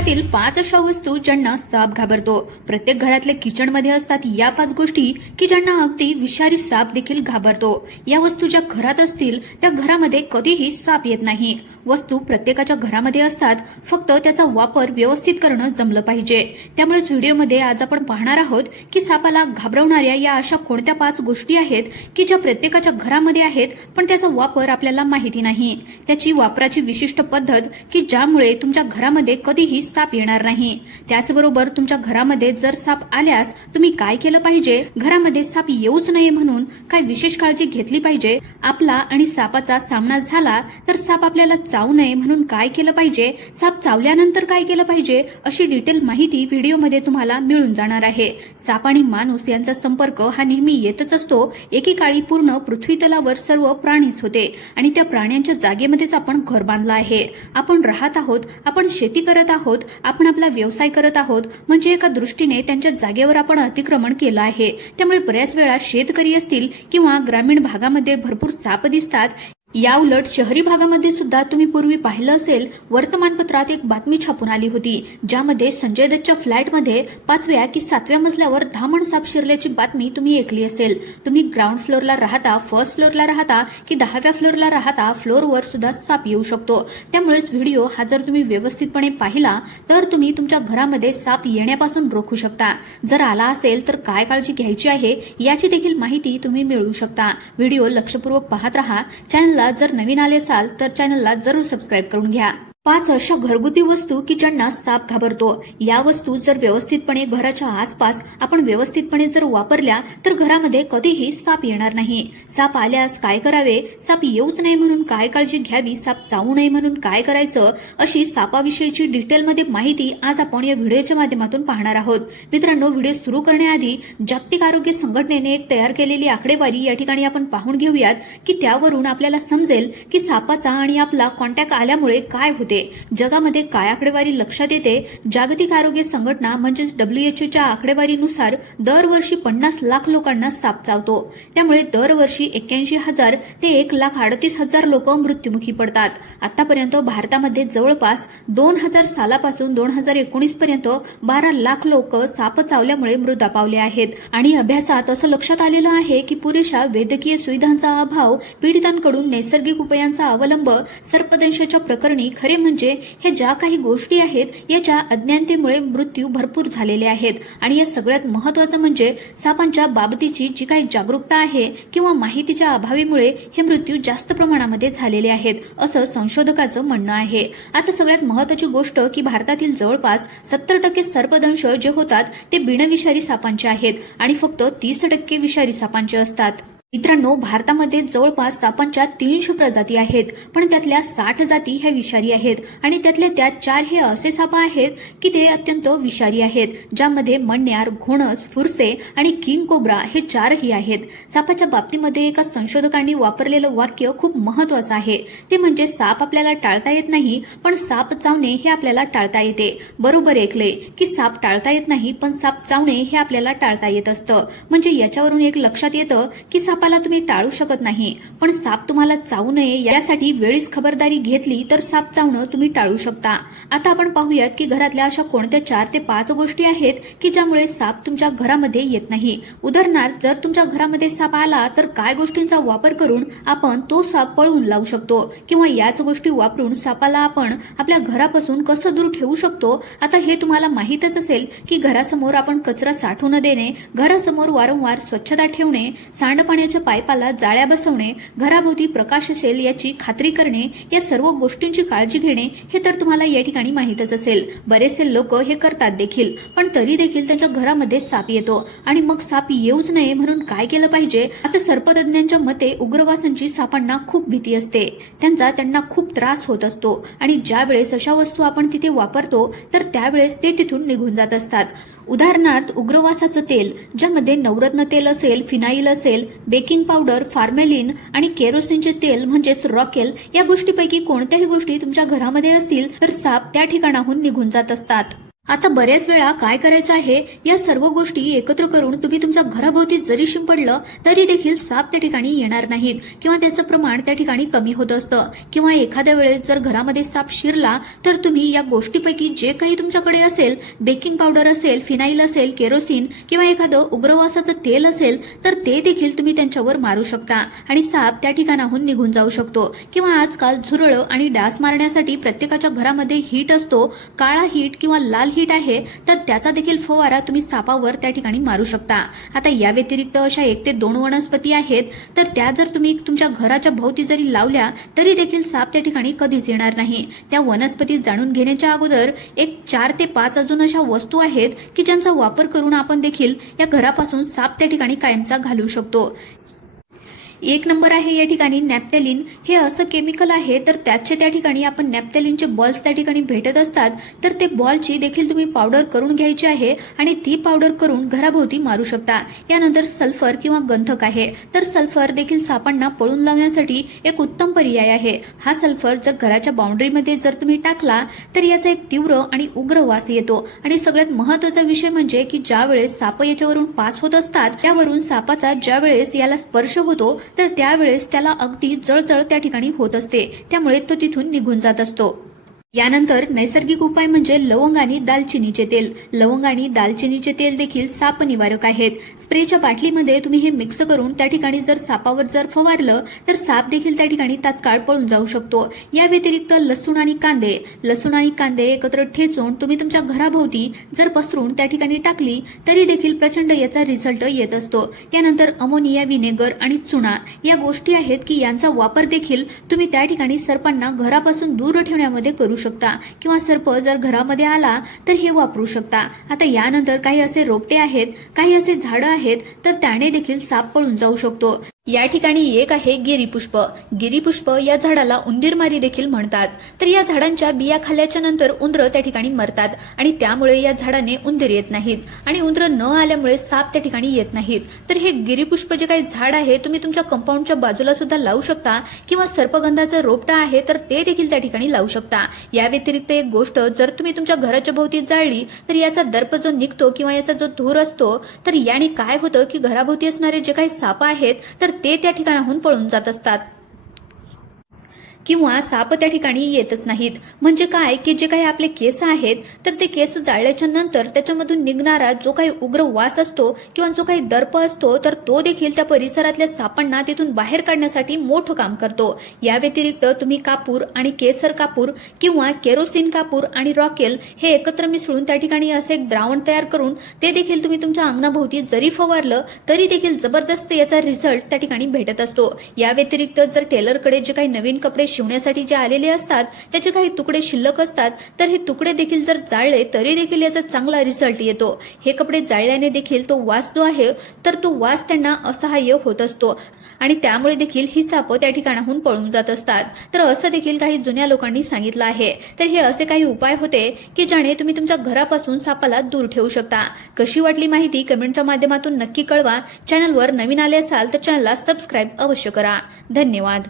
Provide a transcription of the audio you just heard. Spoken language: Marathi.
घरातील 5 अशा वस्तू ज्यांना साप घाबरतो। प्रत्येक घरातल्या किचन मध्ये असतात या 5 गोष्टी की ज्यांना अगदी विषारी साप देखील घाबरतो। या वस्तू ज्या घरात असतील त्या घरामध्ये कधीही साप येत नाही। वस्तू प्रत्येकाच्या घरामध्ये असतात, फक्त त्याचा वापर व्यवस्थित करणं जमलं पाहिजे। त्यामुळेच व्हिडिओमध्ये आज आपण पाहणार आहोत की सापाला घाबरवणाऱ्या या अशा कोणत्या 5 गोष्टी आहेत की ज्या प्रत्येकाच्या घरामध्ये आहेत, पण त्याचा वापर आपल्याला माहिती नाही। त्याची वापराची विशिष्ट पद्धत की ज्यामुळे तुमच्या घरामध्ये कधीही साप येणार नाही। त्याचबरोबर तुमच्या घरामध्ये जर साप आल्यास तुम्ही काय केलं पाहिजे, घरामध्ये साप येऊच नये म्हणून काय विशेष काळजी घेतली पाहिजे, आपला आणि सापाचा सामना झाला तर साप आपल्याला चावू नये म्हणून काय केलं पाहिजे, साप चावल्यानंतर काय केलं पाहिजे, अशी डिटेल माहिती व्हिडिओमध्ये तुम्हाला मिळून जाणार आहे। साप आणि माणूस यांचा संपर्क हा नेहमी येतच असतो। एकेकाळी पूर्ण पृथ्वी तलावर सर्व प्राणीच होते आणि त्या प्राण्यांच्या जागेमध्येच आपण घर बांधलं आहे। आपण राहत आहोत, आपण शेती करत आहोत, आपण आपला व्यवसाय करत आहोत, म्हणजे एका दृष्टीने त्यांच्या जागेवर आपण अतिक्रमण केलं आहे। त्यामुळे बऱ्याच वेळा शेतकरी असतील किंवा ग्रामीण भागामध्ये भरपूर साप दिसतात। या उलट शहरी भागामध्ये सुद्धा तुम्ही पूर्वी पाहिलं असेल, वर्तमानपत्रात एक बातमी छापून आली होती ज्यामध्ये संजय दत्तच्या फ्लॅटमध्ये 5व्या की 7व्या मजल्यावर 10 मण साप शिरल्याची बातमी तुम्ही ऐकली असेल। तुम्ही ग्राउंड फ्लोअरला राहता, फर्स्ट फ्लोअरला राहता की 10व्या फ्लोअरला राहता, फ्लोअरवर सुद्धा साप येऊ शकतो। त्यामुळेच व्हिडिओ हा जर तुम्ही व्यवस्थितपणे पाहिला तर तुम्ही तुमच्या घरामध्ये साप येण्यापासून रोखू शकता। जर आला असेल तर काय काळजी घ्यायची आहे याची देखील माहिती तुम्ही मिळवू शकता। व्हिडिओ लक्षपूर्वक पाहत राहा। चॅनलला जर नवीन आले असाल तर चॅनलला जरूर सबस्क्राईब करून घ्या। 5 अशा घरगुती वस्तू की ज्यांना साप घाबरतो। या वस्तू जर व्यवस्थितपणे घराच्या आसपास आपण व्यवस्थितपणे जर वापरल्या तर घरामध्ये कधीही साप येणार नाही। साप आल्यास काय करावे, साप येऊच नये म्हणून काय काळजी घ्यावी, साप चावू नये म्हणून काय करायचं, अशी सापाविषयीची डिटेलमध्ये माहिती आज आपण या व्हिडिओच्या माध्यमातून पाहणार आहोत। मित्रांनो, व्हिडिओ सुरू करण्याआधी जागतिक आरोग्य संघटनेने एक तयार केलेली आकडेवारी या ठिकाणी आपण पाहून घेऊयात की त्यावरून आपल्याला समजेल की सापाचा आणि आपला कॉन्टॅक्ट आल्यामुळे काय होते, जगामध्ये काय आकडेवारी लक्षात येते। जागतिक आरोग्य संघटना म्हणजे WHO आकडेवारीनुसार दरवर्षी 50 लाख लोकांना साप चावतो। त्यामुळे दरवर्षी 81,000 ते 1,38,000 लोक मृत्युमुखी पडतात। आतापर्यंत भारतामध्ये जवळपास 2000 सालापासून 2019 पर्यंत 12 लाख लोक साप चावल्यामुळे मृत्यू पावले आहेत। आणि अभ्यासात असं लक्षात आलेलं आहे की पुरेशा वैद्यकीय सुविधांचा अभाव, पीडितांकडून नैसर्गिक उपायांचा अवलंब, सर्पदंशाच्या प्रकरणी खरे म्हणजे हे ज्या काही गोष्टी आहेत याच्या अज्ञानतेमुळे मृत्यू भरपूर झालेले आहेत। आणि या सगळ्यात महत्त्वाचं म्हणजे सापांच्या बाबतीची जी काही जागरूकता आहे किंवा माहितीच्या अभावामुळे हे मृत्यू जास्त प्रमाणामध्ये झालेले आहेत, असं संशोधकाचं म्हणणं आहे। आता सगळ्यात महत्त्वाची गोष्ट की भारतातील जवळपास 70% सर्पदंश जे होतात ते बिनविषारी सापांचे आहेत आणि फक्त 30% विषारी सापांचे असतात। मित्रांनो, भारतामध्ये जवळपास सापांच्या 300 प्रजाती आहेत, पण त्यातल्या 60 जाती ह्या विषारी आहेत आणि त्यातल्या त्यात 4 हे असे साप आहेत की ते अत्यंत विषारी आहेत, ज्यामध्ये मण्यार, घोणस, फुरसे आणि किंग कोब्रा हे 4ही आहेत। सापाच्या बाबतीमध्ये एका संशोधकांनी वापरलेलं वाक्य खूप महत्त्वाचं आहे, ते म्हणजे साप आपल्याला टाळता येत नाही, पण साप चावणे हे आपल्याला टाळता येते। बरोबर ऐकले की साप टाळता येत नाही, पण साप चावणे हे आपल्याला टाळता येत असतं। म्हणजे याच्यावरून एक लक्षात येतं की सापाला तुम्ही टाळू शकत नाही, पण साप तुम्हाला चावू नये यासाठी वेळीच खबरदारी घेतली तर साप चावणं तुम्ही टाळू शकता। आता आपण पाहूयात की घरातल्या अशा कोणत्या 4 ते 5 गोष्टी आहेत की ज्यामुळे साप तुमच्या घरामध्ये येत नाही। उदाहरणार्थ, जर तुमच्या घरामध्ये साप आला तर काय गोष्टींचा वापर करून आपण तो साप पळवून लावू शकतो, किंवा याच गोष्टी वापरून सापाला आपण आपल्या घरापासून कसं दूर ठेवू शकतो। आता हे तुम्हाला माहीतच असेल की घरासमोर आपण कचरा साठवू न देणे, घरासमोर वारंवार स्वच्छता ठेवणे, सांडपाण्याच्या पाईपाला जाळ्या बसवणे, घराभोवती प्रकाश असेल याची खात्री करणे, या सर्व गोष्टींची काळजी घेणे हे तर तुम्हाला या ठिकाणी माहीतच असेल। बरेचसे लोक हे करतात देखील, पण तरी देखील त्यांच्या घरामध्ये साप येतो आणि मग साप येऊच नये म्हणून काय केलं पाहिजे। आता सर्पतज्ञांच्या मते उग्रवासांची सापांना खूप भीती असते, त्यांना खूप त्रास होत असतो आणि ज्या वेळेस अशा वस्तू आपण तिथे वापरतो तर त्यावेळेस ते तिथून निघून जात असतात। उदाहरणार्थ, उग्रवासाचं तेल ज्यामध्ये नवरत्न तेल असेल, फिनाईल असेल, बेकिंग पावडर, फार्मेलिन आणि केरोसिनचे तेल म्हणजेच रॉकेल, या गोष्टीपैकी कोणत्याही गोष्टी तुमच्या घरामध्ये असतील तर साप त्या ठिकाणाहून निघून जात असतात। आता बऱ्याच वेळा काय करायचं आहे, या सर्व गोष्टी एकत्र करून तुम्ही तुमच्या घराभोवती जरी शिंपडलं तरी देखील साप त्या ठिकाणी येणार नाहीत किंवा त्याचं प्रमाण त्या ठिकाणी कमी होत असतं. किंवा एखाद्या वेळेस जर घरामध्ये साप शिरला तर तुम्ही या गोष्टीपैकी जे काही तुमच्याकडे असेल, बेकिंग पावडर असेल, फिनाईल असेल, केरोसिन किंवा एखादं उग्रवासाचं तेल असेल तर ते देखील तुम्ही त्यांच्यावर मारू शकता आणि साप त्या ठिकाणाहून निघून जाऊ शकतो. किंवा आजकाल झुरळं आणि डास मारण्यासाठी प्रत्येकाच्या घरामध्ये हीट असतो, काळा हीट किंवा लाल हीट आहे, तर त्याचा देखील फवारा तुम्ही सापावर त्या ठिकाणी मारू शकता. आता या व्यतिरिक्त अशा 1 ते 2 वनस्पती आहेत, तर त्या जर तुम्ही तुमच्या घराच्या भोवती जरी लावल्या तरी देखील साप त्या ठिकाणी कधीच येणार नाही. त्या वनस्पती जाणून घेण्याच्या अगोदर एक 4 ते 5 अजून अशा वस्तू आहेत की ज्यांचा वापर करून आपण देखील या घरापासून साप त्या ठिकाणी कायमचा घालवू शकतो. 1 नंबर आहे या ठिकाणी नॅप्थॅलिन. हे असं केमिकल आहे, तर त्याचे त्या ठिकाणी आपण नॅप्थॅलिनचे बॉल्स त्या ठिकाणी भेटत असतात, तर ते बॉलची देखील तुम्ही पावडर करून घ्यायची आहे आणि ती पावडर करून घराभोवती मारू शकता. यानंतर सल्फर किंवा गंधक आहे, तर सल्फर देखील सापांना पळून लावण्यासाठी एक उत्तम पर्याय आहे. हा सल्फर जर घराच्या बाउंड्रीमध्ये जर तुम्ही टाकला तर याचा एक तीव्र आणि उग्र वास येतो आणि सगळ्यात महत्त्वाचा विषय म्हणजे की ज्या वेळेस साप याच्यावरून पास होत असतात त्यावरून सापाचा ज्या वेळेस याला स्पर्श होतो तर त्यावेळेस त्याला अगदी जळजळ त्या ठिकाणी होत असते, त्यामुळे तो तिथून निघून जात असतो. यानंतर नैसर्गिक उपाय म्हणजे लवंग आणि दालचिनीचे तेल. लवंग आणि दालचिनीचे तेल देखील साप निवारक आहेत. स्प्रेच्या बाटलीमध्ये तुम्ही हे मिक्स करून त्या ठिकाणी जर सापावर जर फवारलं तर साप देखील त्या ठिकाणी तात्काळ पळून जाऊ शकतो. या व्यतिरिक्त लसूण आणि कांदे एकत्र ठेचून तुम्ही तुमच्या घराभोवती जर पसरून त्या ठिकाणी टाकली तरी देखील प्रचंड याचा रिझल्ट येत असतो. यानंतर अमोनिया, विनेगर आणि चुना या गोष्टी आहेत की यांचा वापर देखील तुम्ही त्या ठिकाणी सर्पांना घरापासून दूर ठेवण्यामध्ये करू शकता किंवा सर्प जर घरामध्ये आला तर हे वापरू शकता. आता यानंतर काही असे रोपटे आहेत, काही असे झाडं आहेत, तर त्याने देखील साप पळून जाऊ शकतो. या ठिकाणी एक आहे गिरीपुष्प. गिरीपुष्प या झाडाला उंदीरमारी देखील म्हणतात. तर या झाडांच्या बिया खाल्ल्याच्या नंतर उंदरं त्या ठिकाणी मरतात आणि त्यामुळे या झाडाने उंदीर येत नाहीत आणि उंदरं न आल्यामुळे साप त्या ठिकाणी येत नाहीत. तर हे गिरीपुष्प जे काही झाड आहे तुम्ही तुमच्या कंपाऊंडच्या बाजूला सुद्धा लावू शकता किंवा सर्पगंधाचं रोपटा आहे तर ते देखील त्या ठिकाणी लावू शकता. या व्यतिरिक्त एक गोष्ट जर तुम्ही तुमच्या घराच्या भोवती जाळली तर याचा दर्प जो निघतो किंवा याचा जो धूर असतो तर याने काय होतं की घराभोवती असणारे जे काही साप आहेत तर ते त्या ठिकाणाहून पळून जात असतात किंवा साप त्या ठिकाणी येतच नाहीत. म्हणजे काय की जे काही आपले केस आहेत तर ते केस जाळल्याच्या नंतर त्याच्यामधून निघणारा जो काही उग्र वास असतो किंवा जो काही दर्प असतो तर तो देखील त्या परिसरातल्या सापांना तिथून बाहेर काढण्यासाठी मोठं काम करतो. या व्यतिरिक्त तुम्ही कापूर आणि केसर कापूर किंवा केरोसिन कापूर आणि रॉकेल हे एकत्र मिसळून त्या ठिकाणी असे एक द्रावण तयार करून ते देखील तुम्ही तुमच्या अंगणाभोवती जरी फवारलं तरी देखील जबरदस्त याचा रिझल्ट त्या ठिकाणी भेटत असतो. या व्यतिरिक्त जर टेलरकडे जे काही नवीन कपडे शिवण्यासाठी जे आलेले असतात त्याचे काही तुकडे शिल्लक असतात तर हे तुकडे देखील जर जाळले तरी देखील याचा चांगला रिझल्ट येतो. हे कपडे जाळल्याने देखील तो वास जो आहे तर तो वास त्यांना असहाय्य होत असतो आणि त्यामुळे देखील ही साप त्या ठिकाणाहून पळून जात असतात. तर असं देखील काही जुन्या लोकांनी सांगितलं आहे. तर हे असे काही उपाय होते की ज्याने तुम्ही तुमच्या घरापासून सापाला दूर ठेवू शकता. कशी वाटली माहिती कमेंटच्या माध्यमातून नक्की कळवा. चॅनलवर नवीन आले असाल तर चॅनलला सबस्क्राईब अवश्य करा. धन्यवाद.